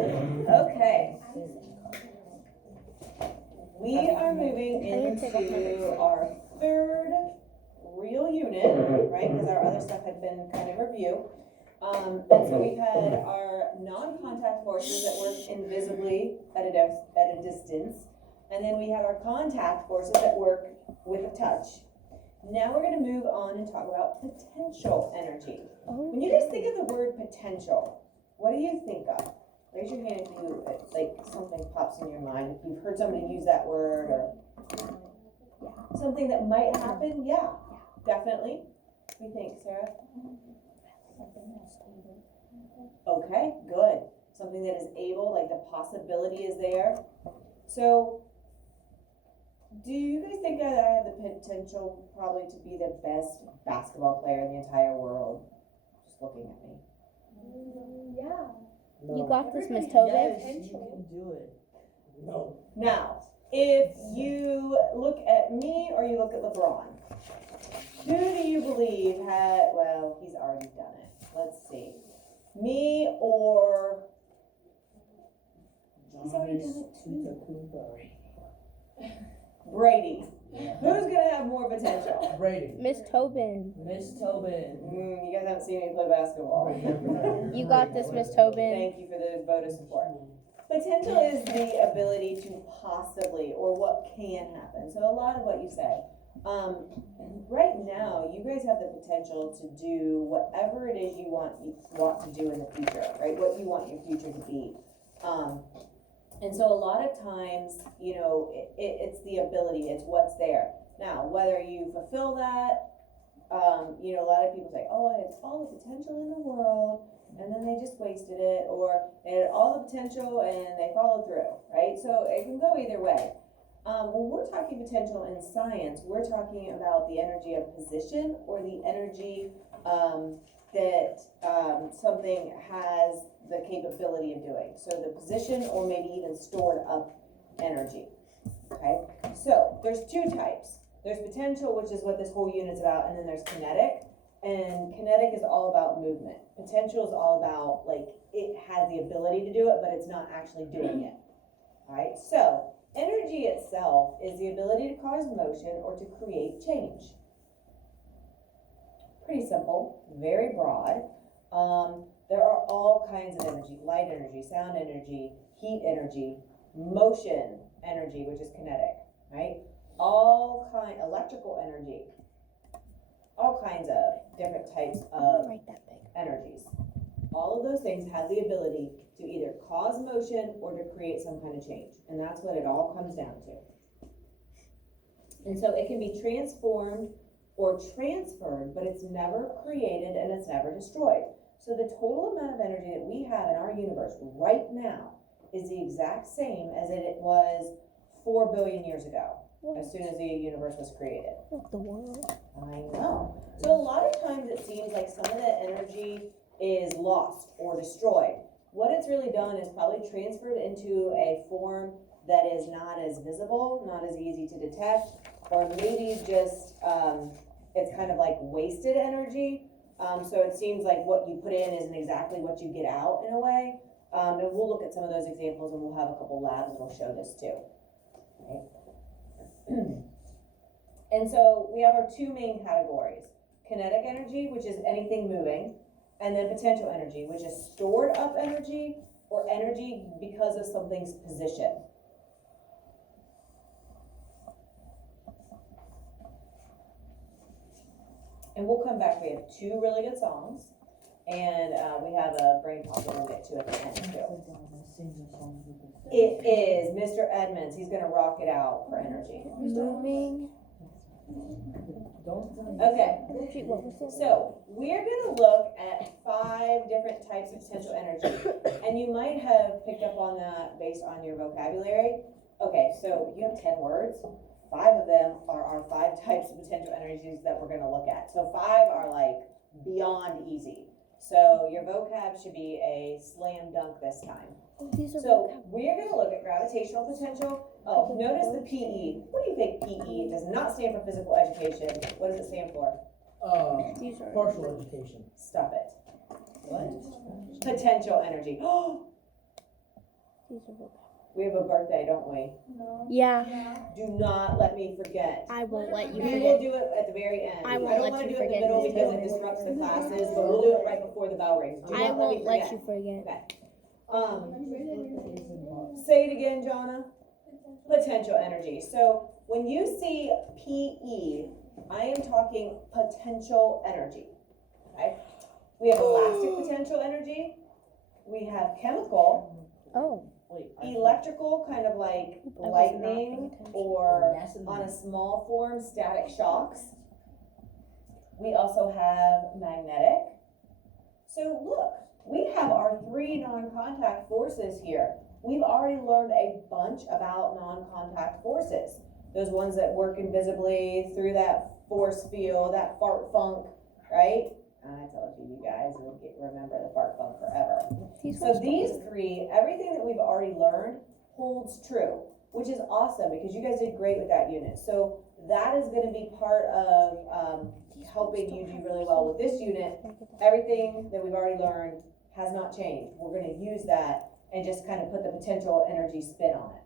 Okay. We are moving into our third real unit, right? Because our other stuff had been kind of review. And so we had our non-contact forces that work invisibly at a distance. And then we have our contact forces that work with a touch. Now we're going to move on and talk about potential energy. When you guys think of the word potential, what do you think of? Raise your hand if you, like, something pops in your mind. If you've heard somebody use that word or something that might happen. Yeah, definitely. What do you think, Sarah? Okay, good. Something that is able, like the possibility is there. So, do you guys think that I have the potential probably to be the best basketball player in the entire world? Just looking at me. Yeah. No. You got this, Miss Tobin. Yes, you can do it. No. Now, if you look at me or you look at LeBron, who do you believe had, well, he's already done it. Let's see. Me or, he's already done it too. Brady. Who's going to have more potential? Brady. Miss Tobin. Miss Tobin. You guys haven't seen me play basketball. You got this, Miss Tobin. Thank you for the vote of support. Potential is the ability to possibly, or what can happen. So a lot of what you said. Right now, you guys have the potential to do whatever it is you want to do in the future, right? What you want your future to be. And so a lot of times, you know, it's the ability, it's what's there. Now, whether you fulfill that, you know, a lot of people say, oh, I had all the potential in the world, and then they just wasted it, or they had all the potential and they followed through, right? So it can go either way. When we're talking potential in science, we're talking about the energy of position or the energy that something has the capability of doing. So the position or maybe even stored up energy, okay? So there's two types. There's potential, which is what this whole unit's about, and then there's kinetic. And kinetic is all about movement. Potential is all about, like, it has the ability to do it, but it's not actually doing it, all right? So energy itself is the ability to cause motion or to create change. Pretty simple, very broad. There are all kinds of energy: light energy, sound energy, heat energy, motion energy, which is kinetic, right? Electrical energy, all kinds of different types of energies. All of those things have the ability to either cause motion or to create some kind of change, and that's what it all comes down to. And so it can be transformed or transferred, but it's never created and it's never destroyed. So the total amount of energy that we have in our universe right now is the exact same as it was 4 billion years ago, as soon as the universe was created. The world. I know. So a lot of times it seems like some of that energy is lost or destroyed. What it's really done is probably transferred into a form that is not as visible, not as easy to detect, or maybe just it's kind of like wasted energy. So it seems like what you put in isn't exactly what you get out in a way. And we'll look at some of those examples, and we'll have a couple labs that'll show this too. Okay. And so we have our two main categories: kinetic energy, which is anything moving, and then potential energy, which is stored up energy or energy because of something's position. And we'll come back. We have two really good songs, and we have a brain pop that we'll get to at the end too. It is Mr. Edmonds. He's going to rock it out for energy. Moving. Okay, so we're going to look at 5 different types of potential energy, and you might have picked up on that based on your vocabulary. Okay, so you have 10 words. 5 of them are our 5 types of potential energies that we're going to look at. So 5 are like beyond easy. So your vocab should be a slam dunk this time. So we're going to look at gravitational potential. Oh, notice the PE. What do you think PE? It does not stand for physical education. What does it stand for? Partial education. Stop it. What? Potential energy. These are real. We have a birthday, don't we? No. Yeah, Do not let me forget. I won't let you We will forget. do it at the very end. I won't don't let wanna you do it in the forget middle this because it time. disrupts the classes, but we'll do it right before the bell rings. Do I not let me won't let forget. you forget. Okay. Say it again, Jonna. Potential energy. So when you see PE, I am talking potential energy. Okay? We have elastic potential energy. We have chemical, Oh, Wait. electrical, kind of like I was not lightning, paying attention. or on a small form, static shocks. We also have magnetic. So look, we have our 3 non-contact forces here. We've already learned a bunch about non-contact forces. Those ones that work invisibly through that force field, that fart funk, right? I told you, you guys will remember the fart funk forever. These So ones these don't. 3, everything that we've already learned holds true, which is awesome because you guys did great with that unit. So that is gonna be part of helping you do really well with this unit. Everything that we've already learned has not changed. We're gonna use that and just kind of put the potential energy spin on it,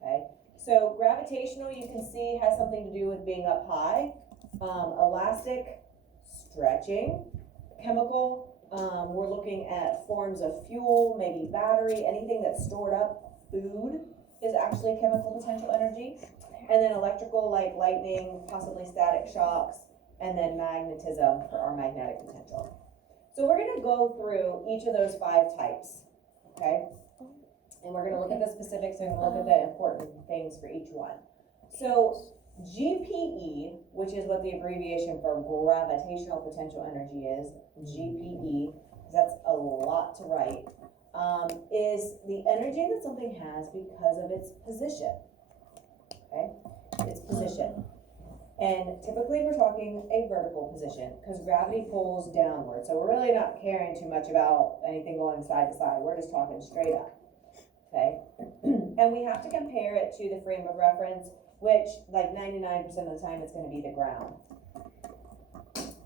okay? So gravitational, you can see, has something to do with being up high. Elastic, stretching. Chemical, we're looking at forms of fuel, maybe battery, anything that's stored up. Food is actually chemical potential energy. And then electrical, like lightning, possibly static shocks, and then magnetism for our magnetic potential. So we're gonna go through each of those 5 types, okay? And we're gonna look at the specifics and look at the important things for each one. So GPE, which is what the abbreviation for gravitational potential energy is, GPE, 'cause that's a lot to write, is the energy that something has because of its position, okay? Its position. And typically we're talking a vertical position because gravity pulls downward. So we're really not caring too much about anything going side to side. We're just talking straight up, okay? And we have to compare it to the frame of reference, which like 99% of the time it's gonna be the ground.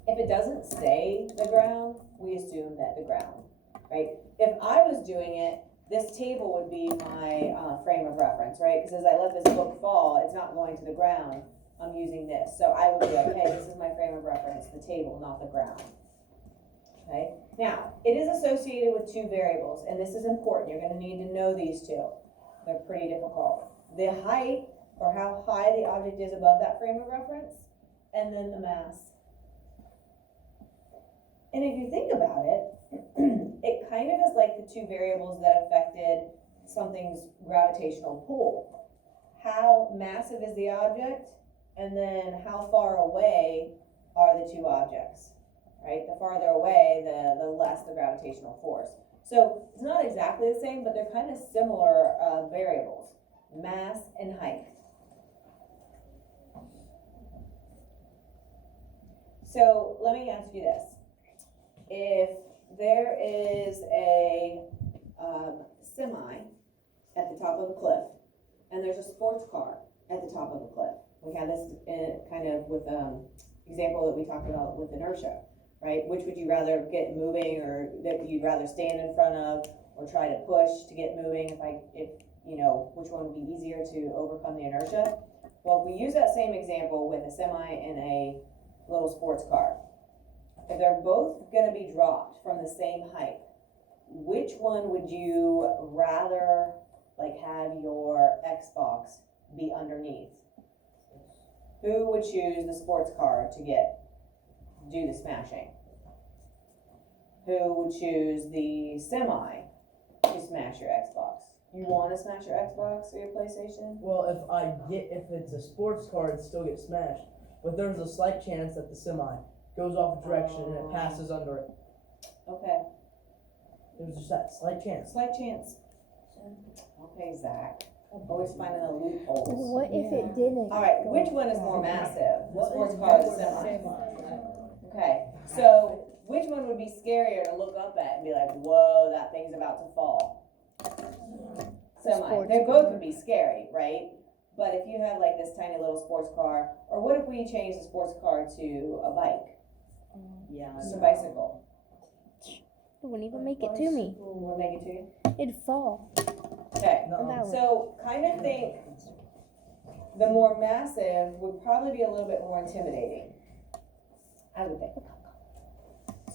If it doesn't say the ground, we assume that the ground, right? If I was doing it, this table would be my frame of reference, right? Because as I let this book fall, it's not going to the ground. I'm using this. So I would be like, hey, this is my frame of reference, the table, not the ground. Okay? Now, it is associated with 2 variables, and this is important. You're gonna need to know these 2. They're pretty difficult. The height, or how high the object is above that frame of reference, and then the mass. And if you think about it, it kind of is like the 2 variables that affected something's gravitational pull. How massive is the object, and then how far away are the 2 objects, right? The farther away, the less the gravitational force. So it's not exactly the same, but they're kind of similar variables, mass and height. So let me ask you this. If there is a semi at the top of a cliff, and there's a sports car at the top of the cliff, we had this kind of with example that we talked about with inertia, right? Which would you rather get moving, or that you'd rather stand in front of, or try to push to get moving? If you know, which one would be easier to overcome the inertia? Well, if we use that same example with a semi and a little sports car, if they're both going to be dropped from the same height, which one would you rather like have your Xbox be underneath? Who would choose the sports car to do the smashing? Who would choose the semi to smash your Xbox? You want to smash your Xbox or your PlayStation? Well, if it's a sports car, it'd still get smashed. But there's a slight chance that the semi goes off a direction and it passes under it. Okay, There's just that slight chance. slight chance. Okay, Zach. Always finding the loopholes. What if it didn't? All right, which one is more massive, the sports car or the semi? Okay, so which one would be scarier to look up at and be like, whoa, that thing's about to fall? Semi. Sports They both car. would be scary, right? But if you have like this tiny little sports car, or what if we change the sports car to a bike? Yeah. Just a bicycle? It wouldn't even make it to me. Would make it to you? It'd fall. No. That one. So kind of think the more massive would probably be a little bit more intimidating. I would think.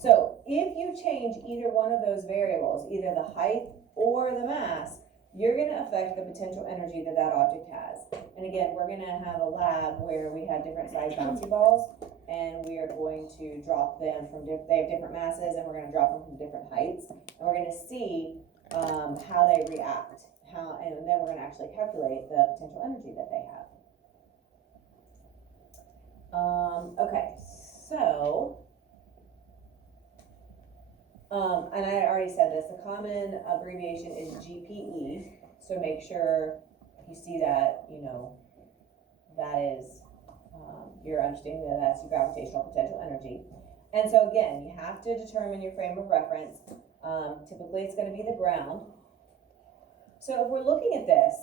So if you change either one of those variables, either the height or the mass, you're gonna affect the potential energy that that object has. And again, we're gonna have a lab where we have different size bouncy balls, and we are going to drop them from, they have different masses, and we're gonna drop them from different heights, and we're gonna see how they react, and then we're gonna actually calculate the potential energy that they have. Okay, so, and I already said this, the common abbreviation is GPE, so make sure you see that, you know, that is, you're understanding that that's your gravitational potential energy. And so again, you have to determine your frame of reference. Typically it's gonna be the ground. So if we're looking at this,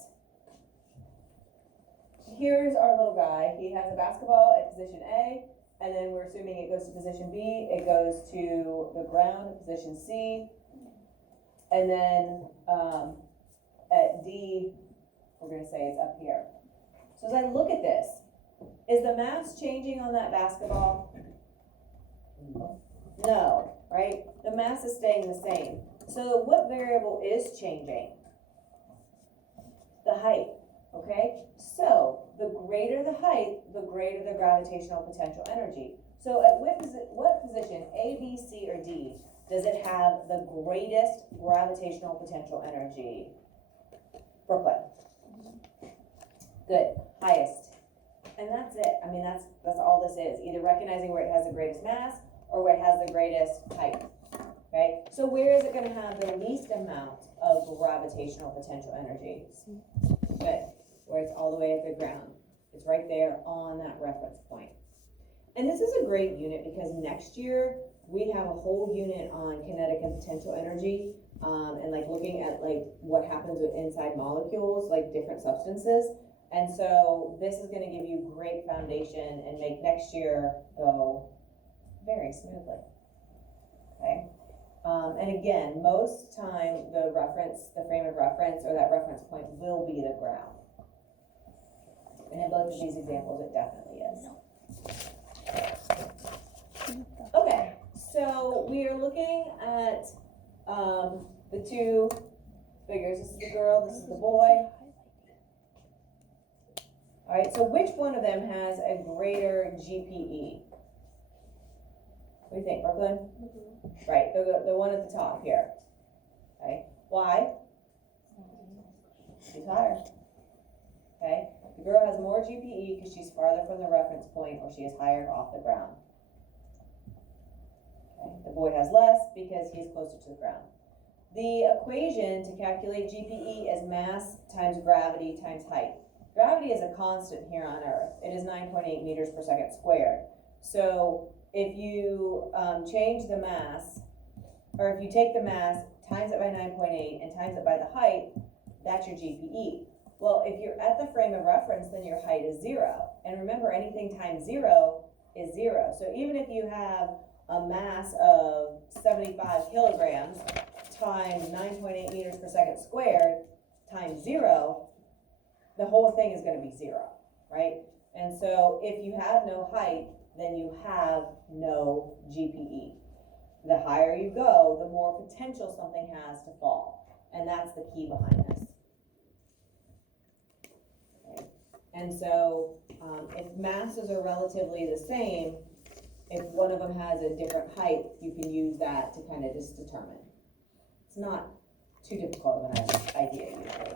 here's our little guy. He has a basketball at position A, and then we're assuming it goes to position B, it goes to the ground at position C, and then at D, we're gonna say it's up here. So as I look at this, is the mass changing on that basketball? No, right? The mass is staying the same. So what variable is changing? The height, okay? So the greater the height, the greater the gravitational potential energy. So at what position, A, B, C, or D, does it have the greatest gravitational potential energy? Brooklyn. Good, highest. And that's it. I mean, that's all this is. Either recognizing where it has the greatest mass or where it has the greatest height. Okay? So where is it going to have the least amount of gravitational potential energy? Good. Where it's all the way at the ground. It's right there on that reference point. And this is a great unit because next year we have a whole unit on kinetic and potential energy, and like looking at like what happens with inside molecules, like different substances. And so this is going to give you great foundation and make next year go very smoothly. Okay. And again, most time the frame of reference or that reference point will be the ground. And in both of these examples, it definitely is. Okay, so we are looking at the two figures. This is the girl, this is the boy. All right, so which one of them has a greater GPE? What do you think, Brooklyn? Right, the one at the top here. Okay, why? She's higher. Okay, the girl has more GPE because she's farther from the reference point or she is higher off the ground. Okay, the boy has less because he's closer to the ground. The equation to calculate GPE is mass times gravity times height. Gravity is a constant here on Earth. It is 9.8 meters per second squared. So if you change the mass, or if you take the mass, times it by 9.8 and times it by the height, that's your GPE. Well, if you're at the frame of reference, then your height is 0. And remember, anything times 0 is 0. So even if you have a mass of 75 kilograms times 9.8 meters per second squared times 0, the whole thing is going to be 0, right? And so if you have no height, then you have no GPE. The higher you go, the more potential something has to fall. And that's the key behind this. Okay. And so if masses are relatively the same, if one of them has a different height, you can use that to kind of just determine. It's not too difficult of an idea usually.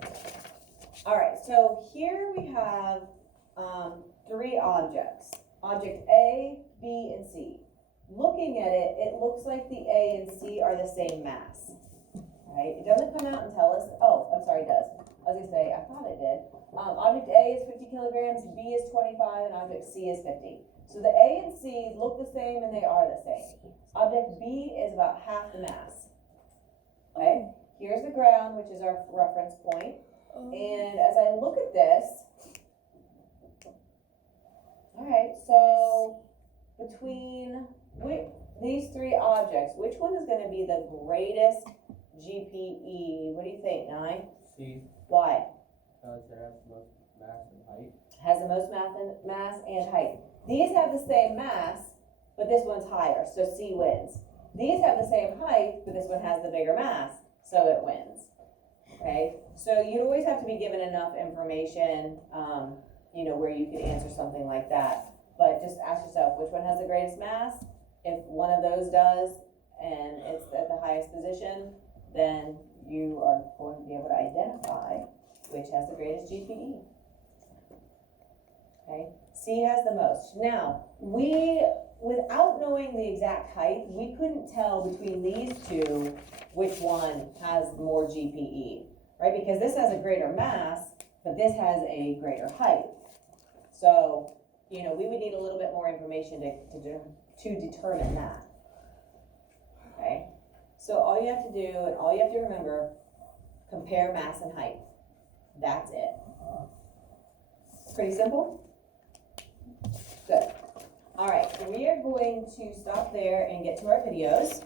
All right, so here we have 3 objects. Object A, B, and C. Looking at it, it looks like the A and C are the same mass. Right? It doesn't come out and tell us, oh, I'm sorry, it does. I was gonna say, I thought it did. Object A is 50 kilograms, B is 25, and object C is 50. So the A and C look the same and they are the same. Object B is about half the mass. Okay, here's the ground, which is our reference point. And as I look at this, all right, so between these 3 objects, which one is going to be the greatest GPE? What do you think, Nye? C, Why? because it has the most mass and height. Has the most mass and height. These have the same mass, but this one's higher, so C wins. These have the same height, but this one has the bigger mass, so it wins. Okay, so you always have to be given enough information, where you could answer something like that. But just ask yourself, which one has the greatest mass? If one of those does, and it's at the highest position, then you are going to be able to identify which has the greatest GPE. Okay, C has the most. Now, without knowing the exact height, we couldn't tell between these two which one has more GPE, right? Because this has a greater mass, but this has a greater height. So, we would need a little bit more information to determine that. Okay, so all you have to do and all you have to remember, compare mass and height. That's it. Pretty simple? Good. All right, so we are going to stop there and get to our videos.